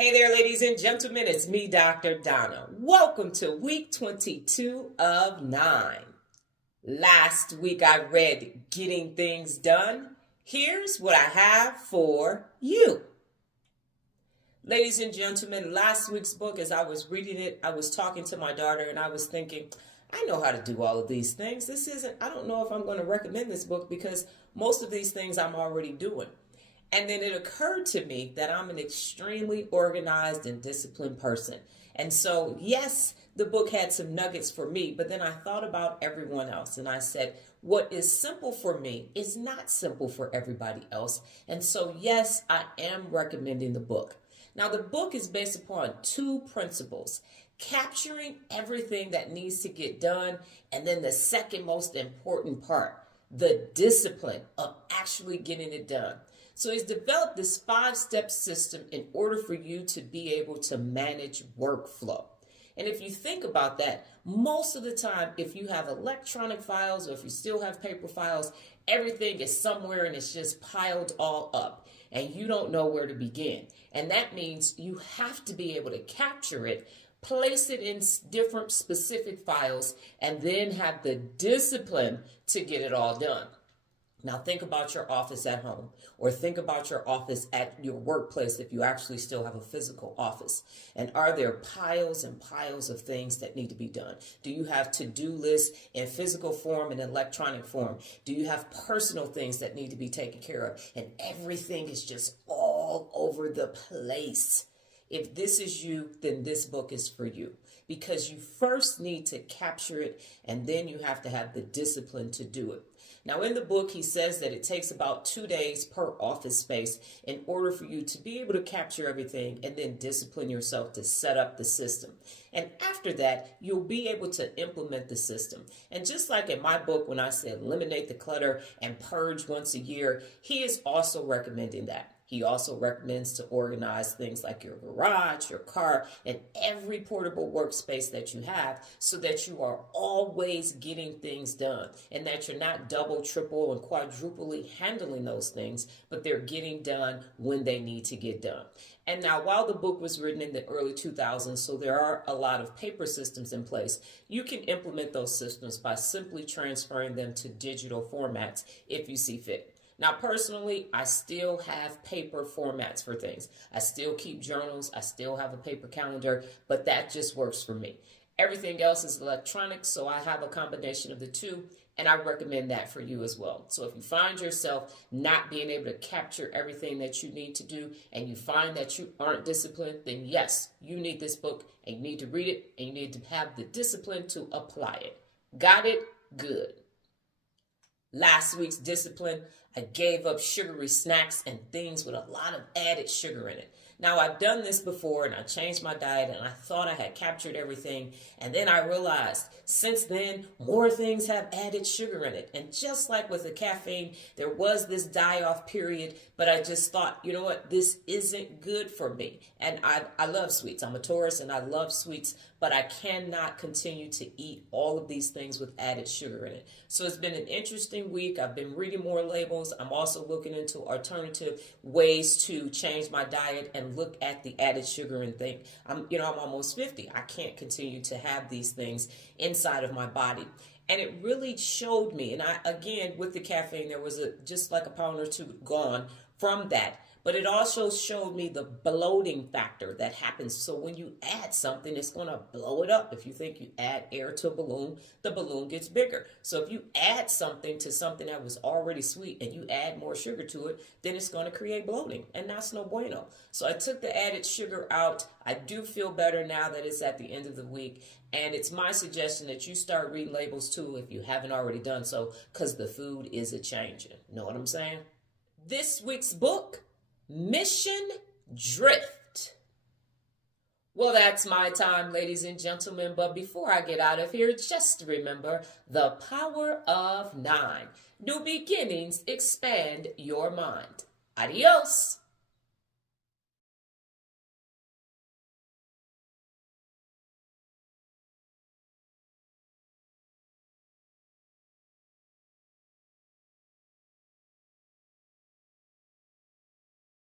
Hey there, ladies and gentlemen, it's me, Dr. Donna. Welcome to week 22 of 9. Last week I read Getting Things Done. Here's what I have for you. Ladies and gentlemen, last week's book, as I was reading it, I was talking to my daughter and I was thinking, I know how to do all of these things. I don't know if I'm going to recommend this book because most of these things I'm already doing. And then it occurred to me that I'm an extremely organized and disciplined person. And so, yes, the book had some nuggets for me, but then I thought about everyone else and I said, what is simple for me is not simple for everybody else. And so, yes, I am recommending the book. Now, the book is based upon two principles: capturing everything that needs to get done, and then the second most important part, the discipline of actually getting it done. So he's developed this 5-step system in order for you to be able to manage workflow. And if you think about that, most of the time, if you have electronic files or if you still have paper files, everything is somewhere and it's just piled all up and you don't know where to begin. And that means you have to be able to capture it, place it in different specific files, and then have the discipline to get it all done. Now think about your office at home, or think about your office at your workplace if you actually still have a physical office. And are there piles and piles of things that need to be done? Do you have to-do lists in physical form and electronic form? Do you have personal things that need to be taken care of? And everything is just all over the place. If this is you, then this book is for you, because you first need to capture it and then you have to have the discipline to do it. Now, in the book, he says that it takes about 2 days per office space in order for you to be able to capture everything and then discipline yourself to set up the system. And after that, you'll be able to implement the system. And just like in my book, when I said eliminate the clutter and purge once a year, he is also recommending that. He also recommends to organize things like your garage, your car, and every portable workspace that you have so that you are always getting things done and that you're not double, triple, and quadruply handling those things, but they're getting done when they need to get done. And now, while the book was written in the early 2000s, so there are a lot of paper systems in place, you can implement those systems by simply transferring them to digital formats if you see fit. Now, personally, I still have paper formats for things. I still keep journals. I still have a paper calendar, but that just works for me. Everything else is electronic, so I have a combination of the two, and I recommend that for you as well. So if you find yourself not being able to capture everything that you need to do, and you find that you aren't disciplined, then yes, you need this book, and you need to read it, and you need to have the discipline to apply it. Got it? Good. Last week's discipline, I gave up sugary snacks and things with a lot of added sugar in it. Now, I've done this before and I changed my diet and I thought I had captured everything. And then I realized since then, more things have added sugar in it. And just like with the caffeine, there was this die-off period, but I just thought, you know what, this isn't good for me. And I love sweets. I'm a Taurus and I love sweets, but I cannot continue to eat all of these things with added sugar in it. So it's been an interesting week. I've been reading more labels. I'm also looking into alternative ways to change my diet and look at the added sugar and think, I'm almost 50. I can't continue to have these things inside of my body. And it really showed me, and again, with the caffeine, there was just like a pound or two gone from that. But it also showed me the bloating factor that happens. So when you add something, it's going to blow it up. If you think you add air to a balloon, the balloon gets bigger. So if you add something to something that was already sweet and you add more sugar to it, then it's going to create bloating. And that's no bueno. So I took the added sugar out. I do feel better now that it's at the end of the week. And it's my suggestion that you start reading labels too if you haven't already done so, because the food is a changing. Know what I'm saying? This week's book, Mission Drift. Well, that's my time, ladies and gentlemen. But before I get out of here, just remember the power of 9. New beginnings expand your mind. Adios.